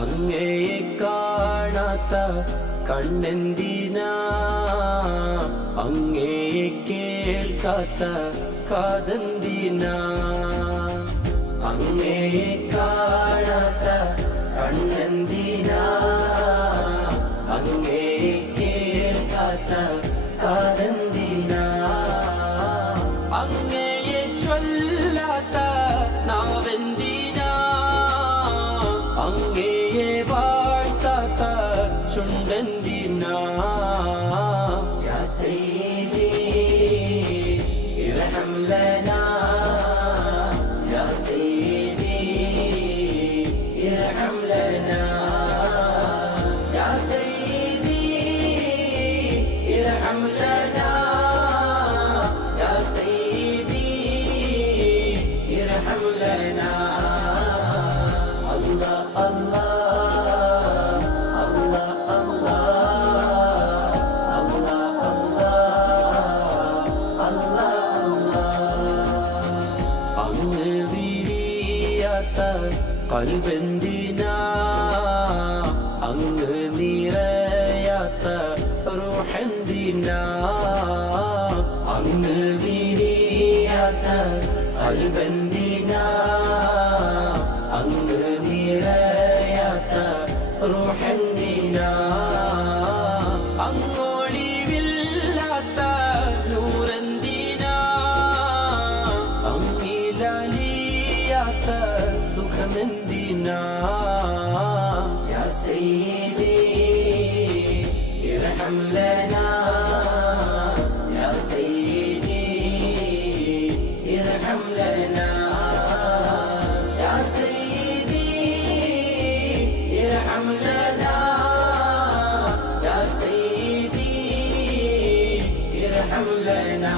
അങ്ങയെ കാണാത്ത കണ്ണെന്തിനാ, അങ്ങയെ കേൾക്കാത്ത കാതെന്തിനാ. അങ്ങയെ കാണാത്ത കണ്ണെന്തിനാ, അങ്ങയെ കേൾക്കാത്ത കാതെന്തിനാ. അങ്ങയെ ചൊല്ലാത്ത നാവെന്തിനാ, അങ്ങയെ വാഴ്ത്താത്ത ചുണ്ടെന്തിനാ. യാ സയ്യിദി ഇർഹം ലനാ, യാ സയ്യിദി ഇർഹം ലനാ, യാ സയ്യിദി ഇർഹം ലനാ, യാ സയ്യിദി ഇർഹം ലനാ. അല്ലാഹ് അല്ലാഹ് അല്ലാഹ് അല്ലാഹ്. അങ്ങ് വിരിയാത്ത ഖൽബെന്തിനാ, അങ്ങ് നിറയാത്ത റൂഹെന്തിനാ. അങ്ങ് വിരിയാത്ത ഖൽബെന്തിനാ, അങ്ങ് നിറയാത്ത റൂഹെന്തിനാ. അങ്ങൊളിവില്ലാത്ത നൂറെന്തിനാ, അങ്ങിലലിയാത്ത സുഖമെന്തിനാ. യാ സയ്യിദി ഇർഹം ലനാ, യാ സയ്യിദി ഇർഹം ലനാ, യാ സയ്യിദി ഇർഹം ലനാ, യാ സയ്യിദി ഇർഹം ലനാ.